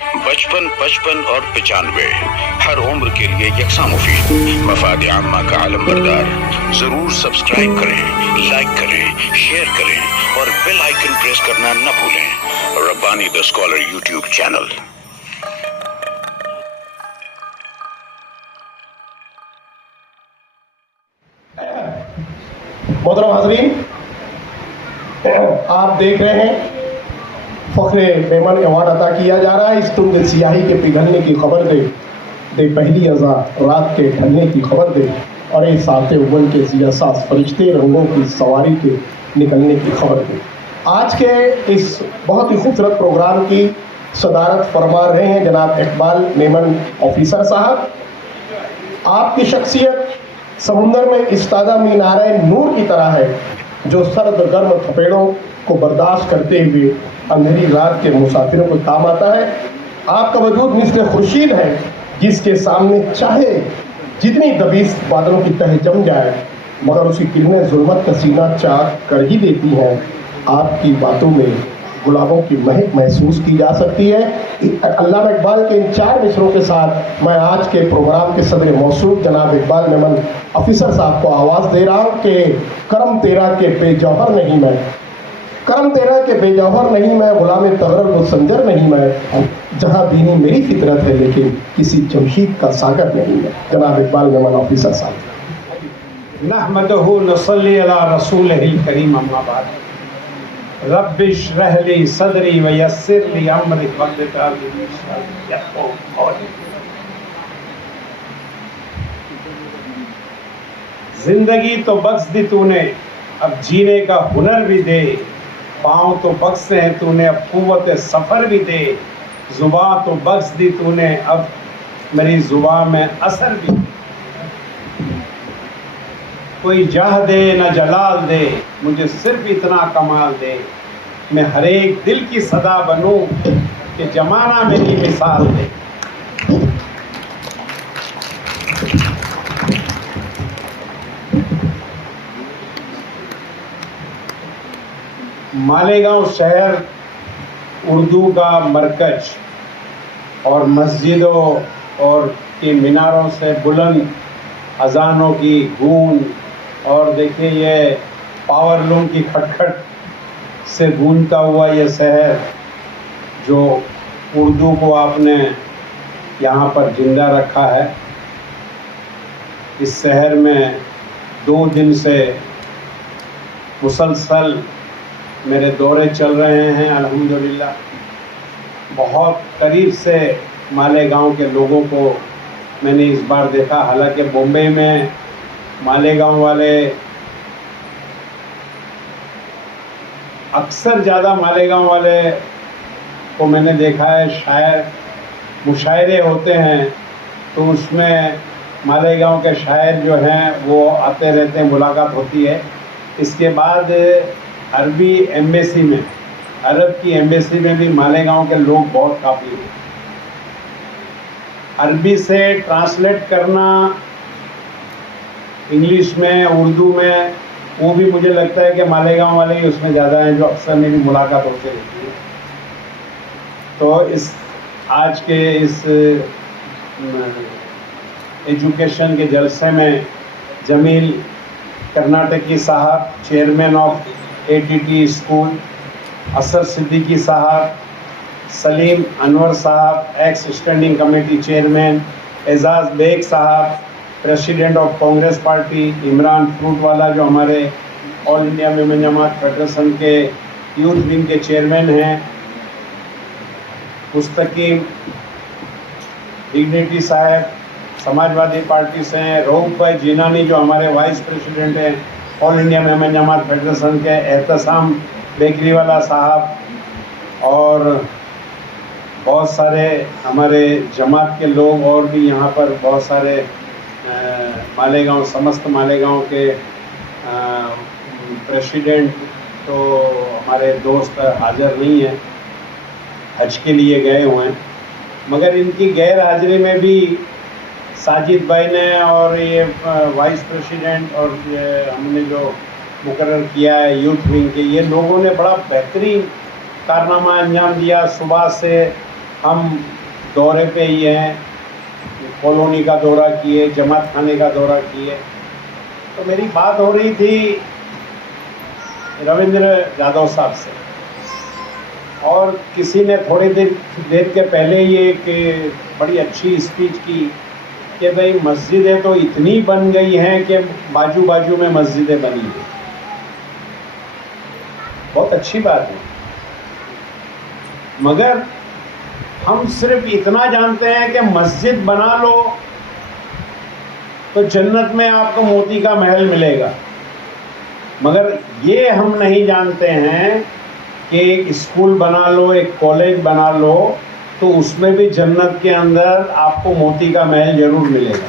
55 55 اور 95 ہر عمر کے لیے یکساں مفید، مفاد عامہ کا عالم بردار۔ ضرور سبسکرائب کریں، لائک کریں، شیئر کریں اور بیل آئیکن پریس کرنا نہ بھولیں۔ ربانی دا اسکالر یوٹیوب چینل۔ محترم حاضرین، آپ دیکھ رہے ہیں فخر میمن ایوارڈ عطا کیا جا رہا ہے۔ اس تنگ سیاہی کے پگھلنے کی خبر دے پہلی ازاں رات کے ڈھلنے کی خبر دے، اور اس ساتھ اول کے ضیا ساز فرشتے رنگوں کی سواری کے نکلنے کی خبر دے۔ آج کے اس بہت ہی خوبصورت پروگرام کی صدارت فرما رہے ہیں جناب اقبال میمن آفیسر صاحب۔ آپ کی شخصیت سمندر میں استادہ مینارہ نور کی طرح ہے، جو سرد گرم تھپیڑوں کو برداشت کرتے ہوئے اندھیری رات کے مسافروں کو کام آتا ہے۔ آپ کا وجود مثل خورشید ہے، جس کے سامنے چاہے جتنی دبیس بادلوں کی تہ جم جائے، مگر اسی کرنیں ظلمت کا سینہ چاک کر ہی دیتی ہیں۔ آپ کی باتوں میں گلابوں کی مہک محسوس کی جا سکتی ہے۔ علامہ اقبال کے ان 4 مصروں کے ساتھ میں آج کے پروگرام کے صدر موصوف جناب اقبال میمن آفیسر صاحب کو آواز دے رہا ہوں کہ کرم تیرا کے بے جوہر نہیں میں، کرم تیرا کے بے جوہر نہیں میں، غلام تغرل و سنجر نہیں میں، جہاں بینی میری فطرت ہے لیکن کسی جمشید کا ساگر نہیں میں۔ جناب اقبال میمن آفیسر صاحب۔ نحمدہ نصلی علی رسولہ الکریم، اما بعد، رب اشرح لی صدری ویسر لی امری واحلل عقدۃ من لسانی یفقہوا قولی۔ زندگی تو بخش دی تو نے، اب جینے کا ہنر بھی دے، پاؤں تو بخشے ہیں تو نے، اب قوت سفر بھی دے، زباں تو بخش دی تو نے، اب میری زباں میں اثر بھی دے۔ کوئی جاہ دے نہ جلال دے، مجھے صرف اتنا کمال دے، میں ہر ایک دل کی صدا بنوں کہ زمانہ میری مثال دے۔ مالیگاؤں شہر اردو کا مرکز اور مسجدوں اور کی میناروں سے بلند اذانوں کی گونج، اور دیکھیے یہ پاور لوم کی کھٹکھٹ سے گونجتا ہوا یہ شہر، جو اردو کو آپ نے یہاں پر زندہ رکھا ہے۔ اس شہر میں 2 دن سے مسلسل میرے دورے چل رہے ہیں الحمدللہ۔ بہت قریب سے مالیگاؤں کے لوگوں کو میں نے اس بار دیکھا، حالانکہ بمبئی میں مالیگاؤں والے اکثر زیادہ مالیگاؤں والے کو میں نے دیکھا ہے، مشاعرے ہوتے ہیں تو اس میں مالیگاؤں کے شاعر جو ہیں وہ آتے رہتے ہیں، ملاقات ہوتی ہے۔ اس کے بعد عربی ایمبیسی میں، عرب کی ایمبیسی میں بھی مالیگاؤں کے لوگ بہت کافی ہیں۔ عربی سے ٹرانسلیٹ کرنا انگلش میں، اردو میں، وہ بھی مجھے لگتا ہے کہ مالیگاؤں والے ہی اس میں زیادہ ہیں، جو اکثر میری ملاقات ہوتے رہتی ہے۔ تو اس آج کے اس ایجوکیشن کے جلسے میں جمیل کرناٹکی صاحب، چیئرمین آف ATT اسکول، اثر صدیقی صاحب، سلیم انور صاحب، ex standing committee chairman, Aizaz Baig صاحب، president of Congress party, Imran fruit والا جو ہمارے آل انڈیا میمن جماعت فیڈریشن کے یوتھ ونگ کے چیئرمین ہیں، مستقیم ڈگنیٹی صاحب سماجوادی پارٹی سے ہیں، رؤف بھائی جینانی جو ہمارے وائس پریسیڈنٹ ہیں آل انڈیا میمن جماعت فیڈریشن کے، احتسام بیکری والا صاحب، اور بہت سارے ہمارے جماعت کے لوگ، اور بھی یہاں پر بہت سارے مالیگاؤں، سمست مالیگاؤں کے پریسیڈنٹ تو ہمارے دوست حاضر نہیں ہیں، حج کے لیے گئے ہوئے ہیں، مگر ان کی غیر حاضری میں بھی ساجد بھائی نے اور یہ وائس پریسیڈنٹ اور ہم نے جو مقرر کیا ہے یوتھ ونگ کے، یہ لوگوں نے بڑا بہترین کارنامہ انجام دیا۔ صبح سے ہم دورے پہ ہی ہیں، کالونی کا دورہ کیے، جماعت خانے کا دورہ کیے، تو میری بات ہو رہی تھی رویندر یادو صاحب سے، اور کسی نے تھوڑی دیر کے پہلے یہ کہ بڑی اچھی اسپیچ کی کہ بھئی مسجدیں تو اتنی بن گئی ہیں کہ باجو باجو میں مسجدیں بنی ہیں. بہت اچھی بات ہے، مگر ہم صرف اتنا جانتے ہیں کہ مسجد بنا لو تو جنت میں آپ کو موتی کا محل ملے گا، مگر یہ ہم نہیں جانتے ہیں کہ ایک اسکول بنا لو، ایک کالج بنا لو، تو اس میں بھی جنت کے اندر آپ کو موتی کا محل ضرور ملے گا.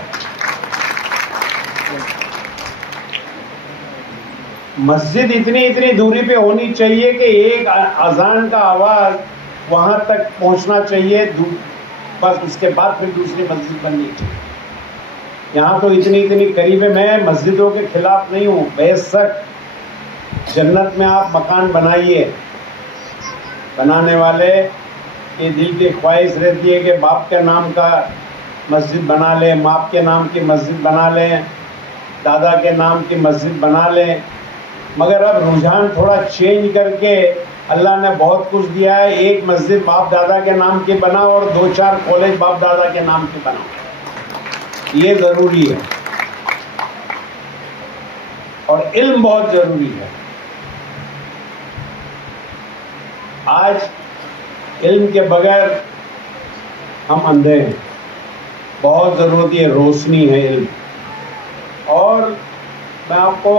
مسجد اتنی دوری پہ ہونی چاہیے کہ ایک اذان کا آواز وہاں تک پہنچنا چاہیے، بس اس کے بعد پھر دوسری مسجد بننی چاہیے. یہاں تو اتنی قریب ہے. میں مسجدوں کے خلاف نہیں ہوں، بے شک جنت میں آپ مکان بنائیے، بنانے والے کی دل کی خواہش رہتی ہے کہ باپ کے نام کا مسجد بنا لیں، باپ کے نام کی مسجد بنا لیں، دادا کے نام کی مسجد بنا لیں، مگر اب رجحان تھوڑا چینج کر کے اللہ نے بہت کچھ دیا ہے، ایک مسجد باپ دادا کے نام کی بناؤ اور 2-4 کالج باپ دادا کے نام کی بناؤ. یہ ضروری ہے، اور علم بہت ضروری ہے. آج علم کے بغیر ہم اندھے ہیں، بہت ضرورت ہے، روشنی ہے علم. اور میں آپ کو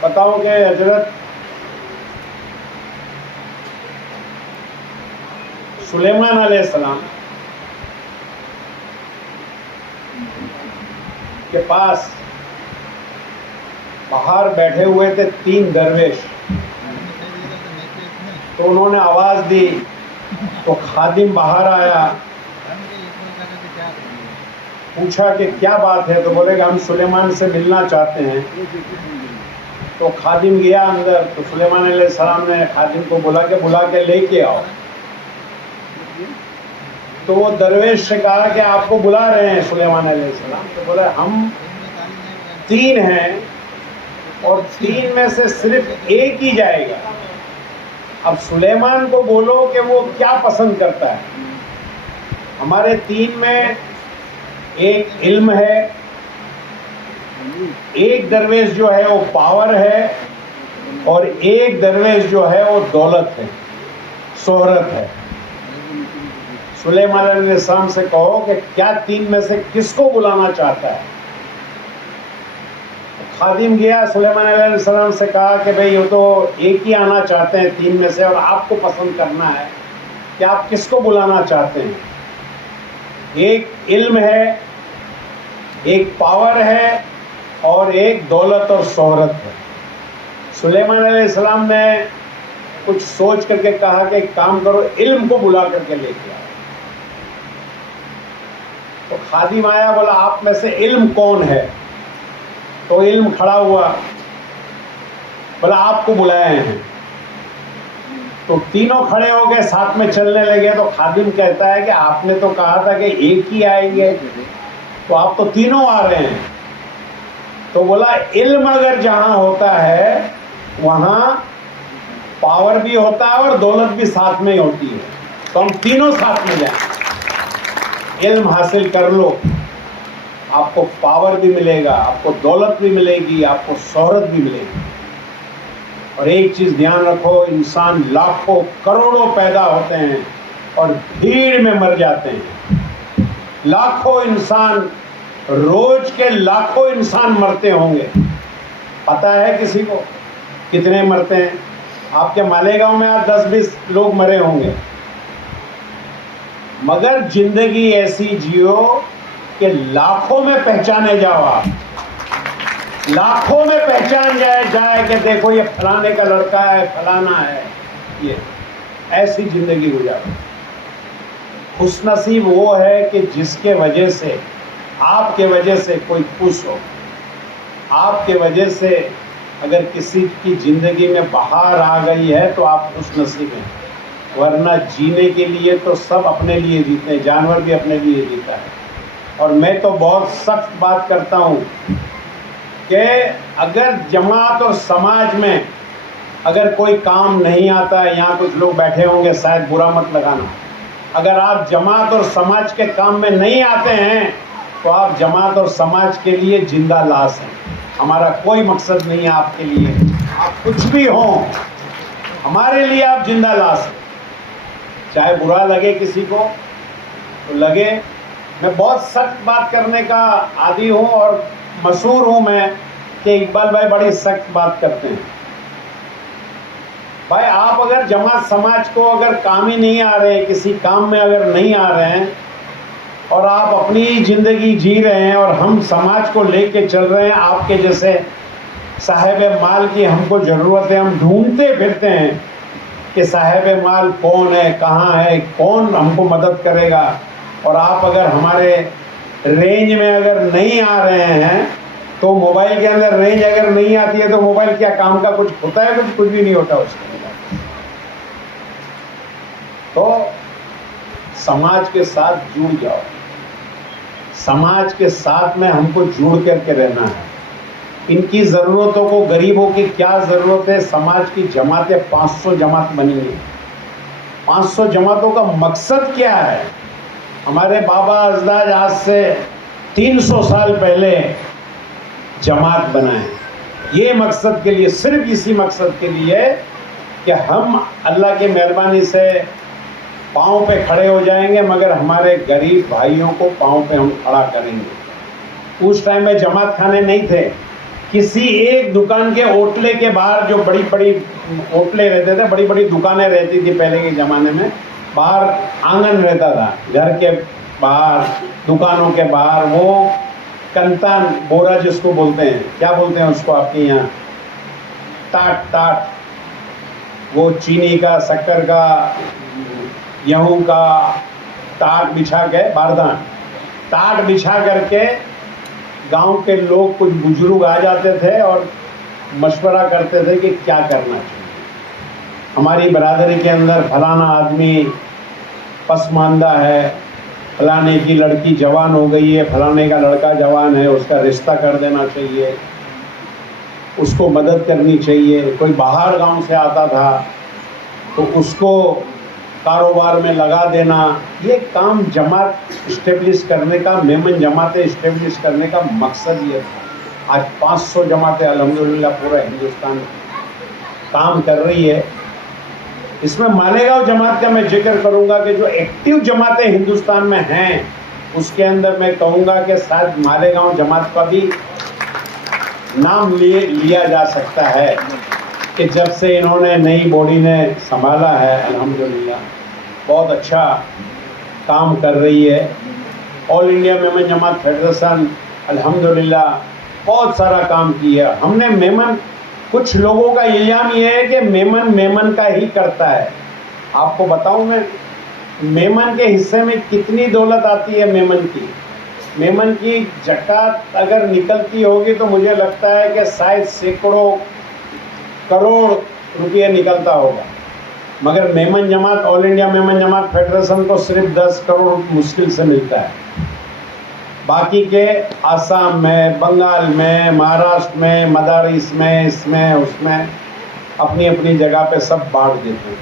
بتاؤں کہ حضرت سلیمان علیہ السلام کے پاس باہر بیٹھے ہوئے تھے 3 درویش، تو انہوں نے آواز دی تو خادم باہر آیا، پوچھا کہ کیا بات ہے، تو بولے کہ ہم سلیمان سے ملنا چاہتے ہیں. تو خادم گیا اندر، تو سلیمان علیہ السلام نے خادم کو بولا کہ بلا کے لے کے آؤ. تو وہ درویش سے کہا کہ آپ کو بلا رہے ہیں سلیمان علیہ السلام. تو بولا ہم 3 ہیں اور 3 میں سے صرف ایک ہی جائے گا. اب سلیمان کو بولو کہ وہ کیا پسند کرتا ہے. ہمارے 3 میں ایک علم ہے، ایک درویش جو ہے وہ پاور ہے، اور ایک درویش جو ہے وہ دولت ہے، شہرت ہے. سلیمان علیہ السلام سے کہو کہ کیا 3 میں سے کس کو بلانا چاہتا ہے. خادم گیا، سلیمان علیہ السلام سے کہا کہ بھئی وہ تو ایک ہی آنا چاہتے ہیں 3 میں سے، اور آپ کو پسند کرنا ہے کہ آپ کس کو بلانا چاہتے ہیں. ایک علم ہے، ایک پاور ہے، اور ایک دولت اور شہرت ہے. سلیمان علیہ السلام نے کچھ سوچ کر کے کہا کہ ایک کام کرو، علم کو بلا کر کے لے کے آؤ. تو خادم آیا، بولا آپ میں سے علم کون ہے. تو علم کھڑا ہوا، بولا آپ کو بلائے ہیں. تو تینوں کھڑے ہو گئے، ساتھ میں چلنے لگے. تو خادم کہتا ہے کہ آپ نے تو کہا تھا کہ ایک ہی آئیں گے، تو آپ تو تینوں آ رہے ہیں. تو بولا علم اگر جہاں ہوتا ہے وہاں پاور بھی ہوتا ہے اور دولت بھی ساتھ میں ہی ہوتی ہے. تو ہم تینوں ساتھ میں جائیں. علم حاصل کر لو، آپ کو پاور بھی ملے گا، آپ کو دولت بھی ملے گی، آپ کو شہرت بھی ملے گی. اور ایک چیز دھیان رکھو، انسان لاکھوں کروڑوں پیدا ہوتے ہیں اور بھیڑ میں مر جاتے ہیں. لاکھوں انسان، روز کے لاکھوں انسان مرتے ہوں گے. پتہ ہے کسی کو کتنے مرتے ہیں؟ آپ کے مالیگاؤں میں آج 10-20 لوگ مرے ہوں گے. مگر زندگی ایسی جیو کہ لاکھوں میں پہچانے جاؤ. آپ لاکھوں میں پہچان جائے کہ دیکھو یہ فلانے کا لڑکا ہے، فلانا ہے. یہ ایسی زندگی گزارو. خوش نصیب وہ ہے کہ جس کے وجہ سے، آپ کے وجہ سے کوئی خوش ہو. آپ کے وجہ سے اگر کسی کی زندگی میں بہار آ گئی ہے تو آپ خوش نصیب ہیں. ورنہ جینے کے لیے تو سب اپنے لیے جیتے ہیں, جانور بھی اپنے لیے جیتا ہے. اور میں تو بہت سخت بات کرتا ہوں کہ اگر جماعت اور سماج میں اگر کوئی کام نہیں آتا ہے, یہاں کچھ لوگ بیٹھے ہوں گے شاید برا مت لگانا, اگر آپ جماعت اور سماج کے کام میں نہیں آتے ہیں تو آپ جماعت اور سماج کے لیے زندہ لاش ہیں. ہمارا کوئی مقصد نہیں ہے آپ کے لیے, آپ کچھ بھی ہوں, ہمارے لیے آپ زندہ لاش ہیں. چاہے برا لگے کسی کو تو لگے. میں بہت سخت بات کرنے کا عادی ہوں اور مشہور ہوں میں کہ اقبال بھائی بڑی سخت بات کرتے ہیں. بھائی آپ اگر جماعت سماج کو اگر کام ہی نہیں آ رہے, کسی کام میں اگر نہیں آ رہے ہیں اور آپ اپنی زندگی جی رہے ہیں اور ہم سماج کو لے کے چل رہے ہیں, آپ کے جیسے صاحب مال کی ہم کو ضرورت ہے, ہم ڈھونڈتے پھرتے ہیں کہ صاحب مال کون ہے, کہاں ہے, کون ہم کو مدد کرے گا, اور آپ اگر ہمارے رینج میں اگر نہیں آ رہے ہیں تو موبائل کے اندر رینج اگر نہیں آتی ہے تو موبائل کیا کام کا کچھ ہوتا ہے؟ کچھ بھی نہیں ہوتا اس کے اندر. تو سماج کے ساتھ جڑ جاؤ, سماج کے ساتھ میں ہم کو جڑ کر کے رہنا ہے. ان کی ضرورتوں کو, غریبوں کی کیا ضرورت ہے, سماج کی جماعتیں 500 جماعت بنی ہیں. 500 جماعتوں کا مقصد کیا ہے؟ ہمارے بابا اجداد آج سے 300 سال پہلے جماعت بنائے, یہ مقصد کے لیے, صرف اسی مقصد کے لیے کہ ہم اللہ کی مہربانی سے پاؤں پہ کھڑے ہو جائیں گے, مگر ہمارے غریب بھائیوں کو پاؤں پہ ہم کھڑا کریں گے. اس ٹائم میں جماعت خانے نہیں تھے, کسی ایک دکان کے اوٹلے کے باہر, جو بڑی بڑی اوٹلے رہتے تھے, بڑی بڑی دکانیں رہتی تھی پہلے کے زمانے میں, باہر آنگن رہتا تھا, گھر کے باہر, دکانوں کے باہر, وہ کنتان بورا جس کو بولتے ہیں, کیا بولتے ہیں اس کو آپ کے یہاں, ٹاٹ, وہ چینی کا, شکر کا, گیہوں کا ٹاٹ بچھا کے, باردان ٹاٹ بچھا کر کے گاؤں کے لوگ, کچھ بزرگ آ جاتے تھے اور مشورہ کرتے تھے کہ کیا کرنا چاہیے. ہماری برادری کے اندر فلانا آدمی پسماندہ ہے, فلانے کی لڑکی جوان ہو گئی ہے, فلانے کا لڑکا جوان ہے, اس کا رشتہ کر دینا چاہیے, اس کو مدد کرنی چاہیے. کوئی باہر گاؤں سے آتا تھا تو اس کو کاروبار میں لگا دینا. یہ کام جماعت اسٹیبلش کرنے کا, میمن جماعتیں اسٹیبلش کرنے کا مقصد یہ تھا. آج 500 جماعتیں الحمدللہ پورا ہندوستان کام کر رہی ہے. اس میں مالیگاؤں جماعت کا میں ذکر کروں گا کہ جو ایکٹیو جماعتیں ہندوستان میں ہیں, اس کے اندر میں کہوں گا کہ شاید مالیگاؤں جماعت کا بھی نام لیا جا سکتا ہے کہ جب سے انہوں نے نئی باڈی نے سنبھالا ہے, الحمدللہ بہت اچھا کام کر رہی ہے. آل انڈیا میمن جماعت فیڈریشن الحمدللہ بہت سارا کام کیا. ہم نے میمن, کچھ لوگوں کا الزام یہ ہے کہ میمن کا ہی کرتا ہے. آپ کو بتاؤں میں میمن کے حصے میں کتنی دولت آتی ہے. میمن کی زکوٰۃ اگر نکلتی ہوگی تو مجھے لگتا ہے کہ شاید سینکڑوں کروڑ روپیہ نکلتا ہوگا, مگر میمن جماعت, آل انڈیا میمن جماعت فیڈریشن کو صرف 10 کروڑ مشکل سے ملتا ہے. باقی کے آسام میں, بنگال میں, مہاراشٹر میں, مدارس میں, اس میں اپنی اپنی جگہ پہ سب بانٹ دیتے ہیں.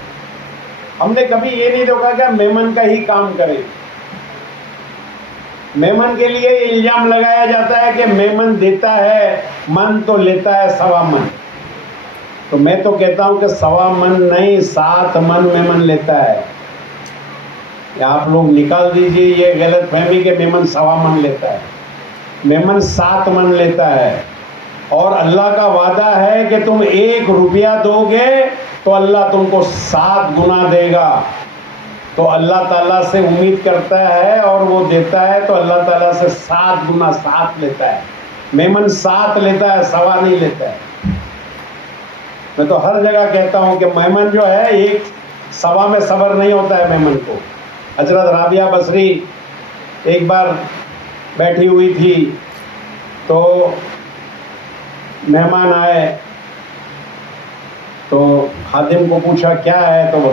ہم نے کبھی یہ نہیں دیکھا کہ میمن کا ہی کام کریں. میمن کے لیے یہ الزام لگایا جاتا ہے کہ میمن دیتا ہے من تو لیتا ہے 1.25 من. تو میں تو کہتا ہوں کہ 1.25 من نہیں, 7 من میمن لیتا ہے. آپ لوگ نکال دیجئے یہ غلط فہمی کہ میمن 1.25 من لیتا ہے. میمن 7 من لیتا ہے, اور اللہ کا وعدہ ہے کہ تم 1 روپیہ دو گے تو اللہ تم کو 7 گنا دے گا. تو اللہ تعالیٰ سے امید کرتا ہے اور وہ دیتا ہے, تو اللہ تعالیٰ سے 7 گنا 7 لیتا ہے. میمن 7 لیتا ہے, 1.25 نہیں لیتا ہے. میں تو ہر جگہ کہتا ہوں کہ میمن جو ہے 1.25 میں صبر نہیں ہوتا ہے میمن کو. حضرت رابعہ بصری ایک بار بیٹھی ہوئی تھی تو مہمان آئے, تو خادم کو پوچھا کیا ہے, تو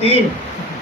3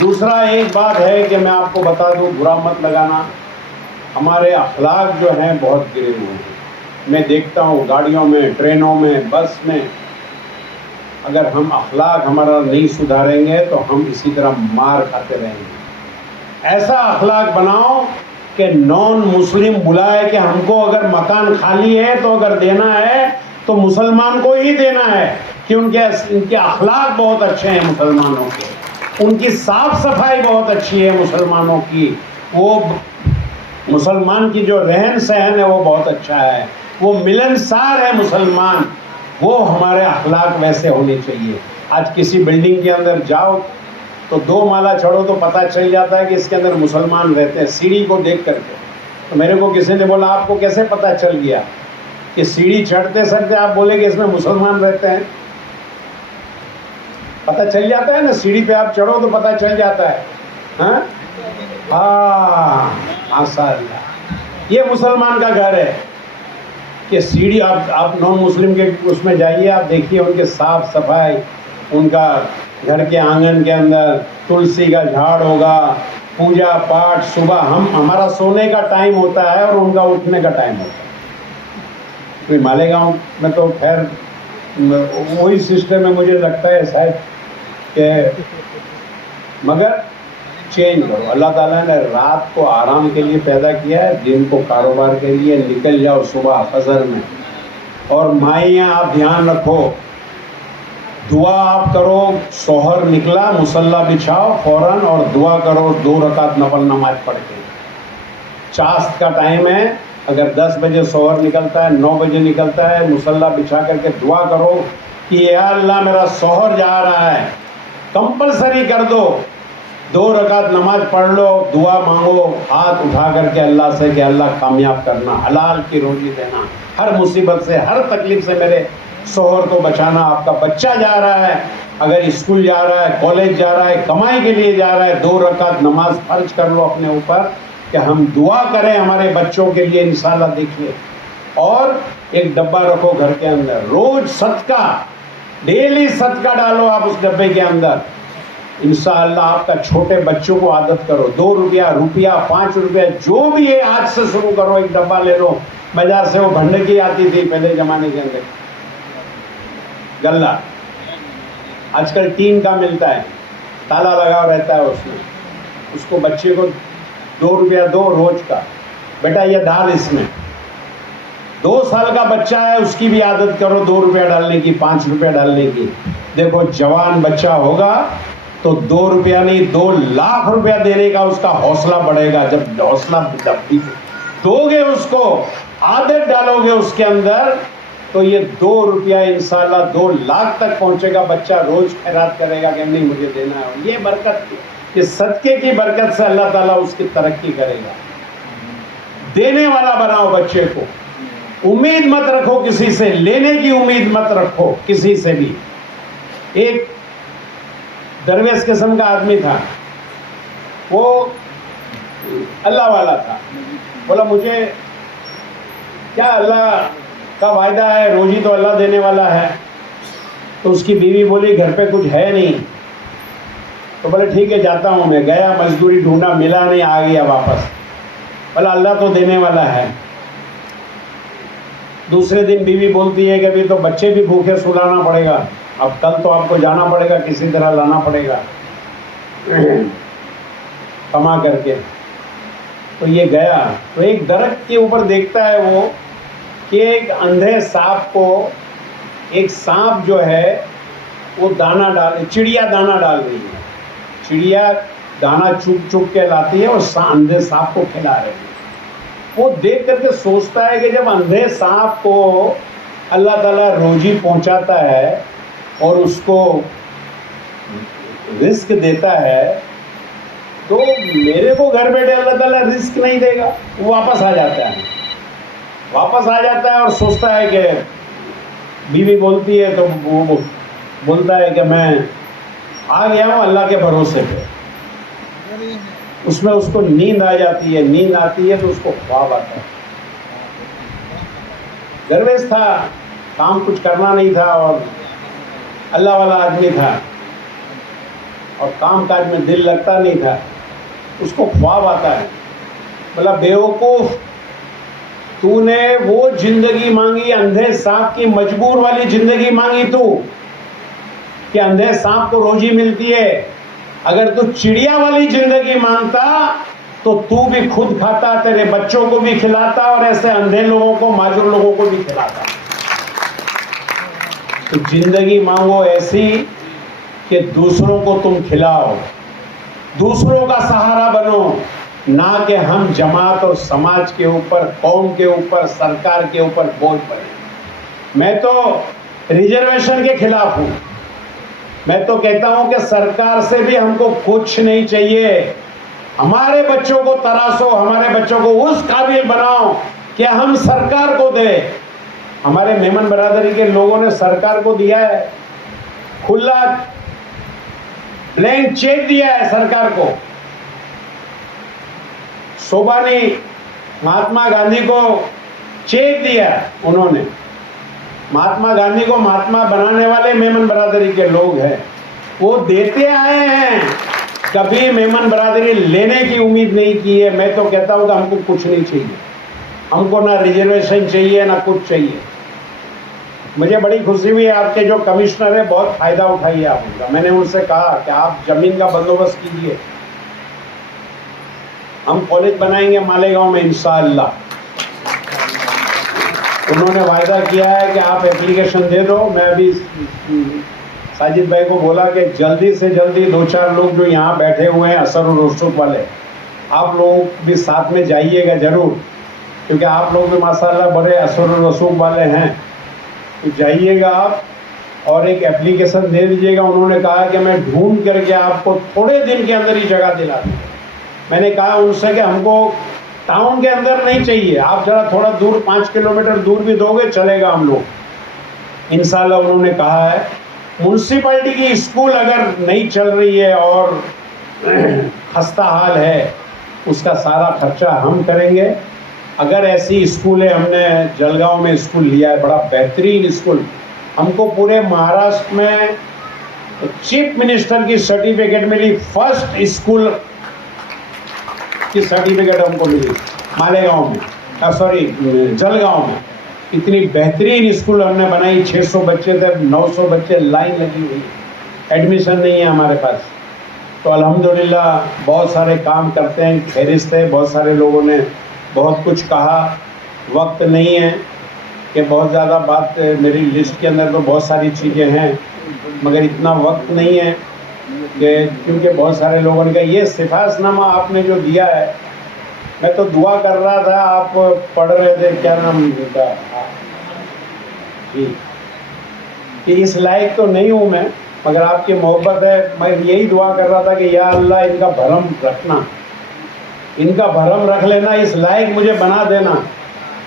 دوسرا ایک بات ہے کہ میں آپ کو بتا دوں، برا مت لگانا، ہمارے اخلاق جو ہیں بہت گرے ہوئے ہیں. میں دیکھتا ہوں گاڑیوں میں، ٹرینوں میں، بس میں، اگر ہم اخلاق ہمارا نہیں سدھاریں گے تو ہم اسی طرح مار کھاتے رہیں گے. ایسا اخلاق بناؤ کہ نان مسلم بلائے کہ ہم کو اگر مکان خالی ہے تو اگر دینا ہے تو مسلمان کو ہی دینا ہے، کہ ان کے اخلاق بہت اچھے ہیں مسلمانوں کے، ان کی صاف صفائی بہت اچھی ہے مسلمانوں کی، وہ مسلمان کی جو رہن سہن ہے وہ بہت اچھا ہے، وہ ملنسار ہے مسلمان، وہ ہمارے اخلاق ویسے ہونے چاہیے. آج کسی بلڈنگ کے اندر جاؤ تو 2 مالا چڑھو تو پتہ چل جاتا ہے کہ اس کے اندر مسلمان رہتے ہیں سیڑھی کو دیکھ کر کے. تو میرے کو کسی نے بولا آپ کو کیسے پتہ چل گیا کہ سیڑھی چڑھتے چڑھتے آپ بولے کہ اس میں مسلمان رہتے ہیں؟ پتہ چل جاتا ہے نا، سیڑھی پہ آپ چڑھو تو پتہ چل جاتا ہے. ہاں ماشاء اللہ، یہ مسلمان کا گھر ہے کہ سیڑھی آپ نان مسلم کے اس میں جائیے، آپ دیکھیے ان کے صاف صفائی، ان کا گھر کے آنگن کے اندر تلسی کا جھاڑ ہوگا، پوجا پاٹ، صبح ہمارا سونے کا ٹائم ہوتا ہے اور ان کا اٹھنے کا ٹائم ہوتا ہے. کوئی مالیگاؤں میں تو خیر وہی سسٹم ہے مجھے لگتا ہے شاید، کہ مگر چینج کرو. اللہ تعالیٰ نے رات کو آرام کے لیے پیدا کیا ہے، دن کو کاروبار کے لیے. نکل جاؤ صبح فجر میں. اور مائیاں آپ دھیان رکھو، دعا آپ کرو، شوہر نکلا مصلی بچھاؤ فوراً اور دعا کرو 2 رکعت نفل نماز پڑھ کے. چاست کا ٹائم ہے، اگر 10 بجے شوہر نکلتا ہے، 9 بجے نکلتا ہے، مصلی بچھا کر کے دعا کرو کہ یا اللہ میرا شوہر جا رہا ہے، کمپلسری کر دو، 2 رکعت نماز پڑھ لو، دعا مانگو ہاتھ اٹھا کر کے اللہ سے کہ اللہ کامیاب کرنا، حلال کی روزی دینا، ہر مصیبت سے ہر تکلیف سے میرے شوہر کو بچانا. آپ کا بچہ جا رہا ہے، اگر اسکول جا رہا ہے، کالج جا رہا ہے، کمائی کے لیے جا رہا ہے، 2 رکعت نماز فرض کر لو اپنے اوپر کہ ہم دعا کریں ہمارے بچوں کے لیے انشاءاللہ. دیکھیے، اور ایک ڈبہ رکھو گھر کے اندر، روز صدقہ، ڈیلی صدقہ ڈالو آپ اس ڈبے کے اندر. انشاءاللہ آپ کا چھوٹے بچوں کو عادت کرو، 2 روپیہ 5 روپیہ جو بھی ہے آج سے شروع کرو. ایک ڈبہ لے لو، بازار سے وہ بھنڈے کی آتی تھی پہلے زمانے کے اندر، غلہ، آج کل ٹین کا ملتا ہے، تالا لگا رہتا ہے اس میں. اس کو بچے کو 2 روپیہ دو روز کا، بیٹا یہ ڈال اس میں. 2 سال کا بچہ ہے اس کی بھی عادت کرو 2 روپیہ ڈالنے کی، 5 روپیہ ڈالنے کی. دیکھو جوان بچہ ہوگا تو 2 روپیہ نہیں 2 لاکھ روپیہ دینے کا اس کا حوصلہ بڑھے گا. جب حوصلہ دو گے اس کو، عادت ڈالو گے اس کے اندر، تو یہ 2 روپیہ انشاءاللہ 2 لاکھ تک پہنچے گا. بچہ روز خیرات کرے گا کہ نہیں مجھے دینا ہے. یہ برکت، یہ صدقے کی برکت سے اللہ تعالیٰ اس کی ترقی کرے گا. دینے والا بناؤ بچے کو، امید مت رکھو کسی سے، لینے کی امید مت رکھو کسی سے بھی. ایک درویش قسم کا آدمی تھا، وہ اللہ والا تھا. بولا مجھے کیا اللہ کا وعدہ ہے، روزی تو اللہ دینے والا ہے. تو اس کی بیوی بولی گھر پہ کچھ ہے نہیں. تو بولے ٹھیک ہے جاتا ہوں میں. گیا مزدوری ڈھونڈا، ملا نہیں، آ گیا واپس. بولا اللہ تو دینے والا ہے. دوسرے دن بیوی بولتی ہے کہ ابھی تو بچے بھی بھوکے سلانا پڑے گا، اب کل تو آپ کو جانا پڑے گا، کسی طرح لانا پڑے گا کما کر کے. تو یہ گیا تو ایک درخت کے اوپر دیکھتا ہے وہ کہ ایک اندھے سانپ کو، ایک سانپ جو ہے وہ دانہ ڈال، چڑیا دانہ ڈال رہی ہے. چڑیا دانہ چپ چپ کے لاتی ہے اور اندھے سانپ کو کھلا رہی ہے. وہ دیکھ کر کے سوچتا ہے کہ جب اندھے سانپ کو اللہ تعالیٰ روزی پہنچاتا ہے اور اس کو رزق دیتا ہے تو میرے کو گھر بیٹھے اللہ تعالیٰ رزق نہیں دے گا. وہ واپس آ جاتا ہے اور سوچتا ہے کہ بیوی بولتی ہے تو وہ بولتا ہے کہ میں آ گیا ہوں اللہ کے بھروسے پہ. اس میں اس کو نیند آ جاتی ہے. نیند آتی ہے تو اس کو خواب آتا ہے. درویش تھا، کام کچھ کرنا نہیں تھا اور اللہ والا آدمی تھا. اور کام کاج میں دل لگتا نہیں تھا. اس کو خواب آتا ہے, بولا بیوقوف تو نے وہ زندگی مانگی, اندھے سانپ کی مجبور والی زندگی مانگی تو, کہ اندھے سانپ کو روزی ملتی ہے. اگر تو چڑیا والی زندگی مانگتا تو تو بھی خود کھاتا, تیرے بچوں کو بھی کھلاتا, اور ایسے اندھے لوگوں کو, معذور لوگوں کو بھی کھلاتا. تو زندگی مانگو ایسی کہ دوسروں کو تم کھلاؤ, دوسروں کا سہارا بنو, نہ کہ ہم جماعت اور سماج کے اوپر, قوم کے اوپر, سرکار کے اوپر بوجھ پڑے. میں تو ریزرویشن کے خلاف ہوں. میں تو کہتا ہوں کہ سرکار سے بھی ہم کو کچھ نہیں چاہیے. ہمارے بچوں کو تراشو, ہمارے بچوں کو اس قابل بناؤ کہ ہم سرکار کو دیں. ہمارے میمن برادری کے لوگوں نے سرکار کو دیا ہے, کھلا بلینک چیک دیا ہے سرکار کو. سوبانی مہاتما گاندھی کو چیک دیا انہوں نے. مہاتما گاندھی کو مہاتما بنانے والے میمن برادری کے لوگ ہیں, وہ دیتے آئے ہیں. کبھی میمن برادری لینے کی امید نہیں کی ہے. میں تو کہتا ہوں کہ ہم کو کچھ نہیں چاہیے, ہم کو نہ ریزرویشن چاہیے نہ کچھ چاہیے. مجھے بڑی خوشی ہوئی, آپ کے جو کمشنر ہیں بہت فائدہ اٹھائیے آپ ان کا. میں نے ان سے کہا کہ آپ زمین کا بندوبست کیجیے, ہم کالج بنائیں گے مالیگاؤں میں انشاءاللہ. انہوں نے وعدہ کیا ہے کہ آپ اپلیکیشن دے دو. میں ابھی ساجد بھائی کو بولا کہ جلدی سے جلدی 2-4 لوگ جو یہاں بیٹھے ہوئے ہیں اثر و رسوخ والے, آپ لوگ بھی ساتھ میں جائیے گا ضرور, کیونکہ آپ لوگ بھی ماشاءاللہ بڑے اثر و رسوخ والے ہیں. تو جائیے گا آپ اور ایک اپلیکیشن دے دیجیے گا. انہوں نے کہا کہ میں ڈھونڈ کر کے آپ کو تھوڑے دن کے اندر ہی جگہ دلا دوں. میں نے کہا ان سے کہ ہم کو ٹاؤن کے اندر نہیں چاہیے, آپ ذرا تھوڑا دور 5 کلومیٹر دور بھی دو گے چلے گا ہم لوگ انشاءاللہ. انہوں نے کہا ہے میونسپلٹی کی اسکول اگر نہیں چل رہی ہے اور خستہ حال ہے, اس کا سارا خرچہ ہم کریں گے. اگر ایسی اسکول ہے, ہم نے جلگاؤں میں اسکول لیا ہے, بڑا بہترین اسکول. ہم کو پورے مہاراشٹر میں چیف منسٹر کی سرٹیفکیٹ ملی, فرسٹ اسکول کی سرٹیفکیٹ ہم کو ملی مالیگاؤں میں, سوری جلگاؤں میں. اتنی بہترین اسکول ہم نے بنائی. 600 بچے تھے, 900 بچے, لائن لگی ہوئی, ایڈمیشن نہیں ہے ہمارے پاس. تو الحمدللہ بہت سارے کام کرتے ہیں, فہرست ہے. بہت سارے لوگوں نے بہت کچھ کہا, وقت نہیں ہے کہ بہت زیادہ بات, میری لسٹ کے اندر تو بہت ساری چیزیں ہیں مگر اتنا وقت نہیں ہے کہ, کیونکہ بہت سارے لوگوں نے کہا یہ سفارش نامہ آپ نے جو دیا ہے, میں تو دعا کر رہا تھا, آپ پڑھ رہے تھے, کیا نام کا جی, کہ اس لائق تو نہیں ہوں میں مگر آپ کی محبت ہے. میں یہی دعا کر رہا تھا کہ یا اللہ ان کا بھرم رکھنا, ان کا بھرم رکھ لینا, اس لائق مجھے بنا دینا.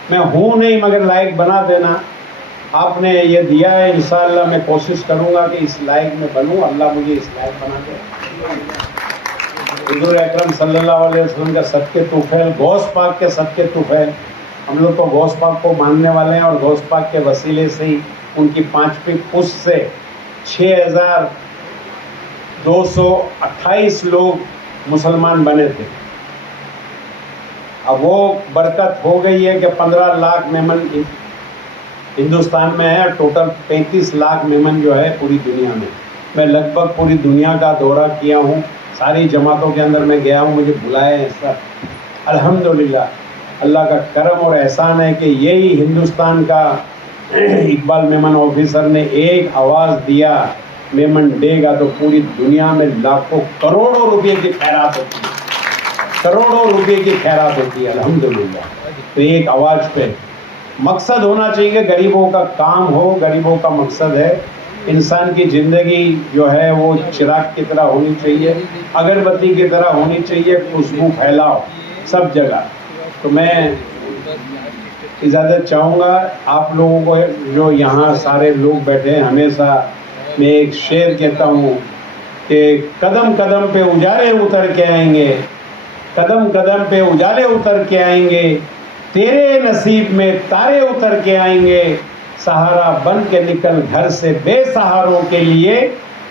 میں ہوں نہیں مگر لائق بنا دینا. آپ نے یہ دیا ہے, انشاءاللہ میں کوشش کروں گا کہ اس لائق میں بنوں, اللہ مجھے اس لائق بنا دے. حضور اکرم صلی اللہ علیہ وسلم کا صدقے طفیل, غوث پاک کے صدقے طفیل. ہم لوگ تو غوث پاک کو ماننے والے ہیں اور غوث پاک کے وسیلے سے ہی ان کی 5ویں پشت سے 6228 لوگ مسلمان بنے تھے. اب وہ برکت ہو گئی ہے کہ 15 لاکھ میمن ہندوستان میں ہے, ٹوٹل 35 لاکھ میمن جو ہے پوری دنیا میں. میں لگ بھگ پوری دنیا کا دورہ کیا ہوں, ساری جماعتوں کے اندر میں گیا ہوں, مجھے بلائے ہیں سب. الحمدللہ اللہ کا کرم اور احسان ہے کہ یہی ہندوستان کا اقبال میمن آفیسر نے ایک آواز دیا میمن ڈے کا, تو پوری دنیا میں لاکھوں کروڑوں روپے کی خیرات ہوتی ہے, کروڑوں روپے کی خیرات ہوتی ہے الحمدللہ. تو ایک آواز پہ مقصد ہونا چاہیے کہ غریبوں کا کام ہو, غریبوں کا مقصد ہے. انسان کی زندگی جو ہے وہ چراغ کی طرح ہونی چاہیے, اگربتی کی طرح ہونی چاہیے, خوشبو پھیلاؤ سب جگہ. تو میں اجازت چاہوں گا آپ لوگوں کو, جو یہاں سارے لوگ بیٹھے ہیں, ہمیشہ میں ایک شعر کہتا ہوں کہ قدم قدم پہ اجالے اتر کے آئیں گے, قدم قدم پہ اجالے اتر کے آئیں گے, تیرے نصیب میں تارے اتر کے آئیں گے, سہارا بن کے نکل گھر سے بے سہاروں کے لیے,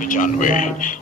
95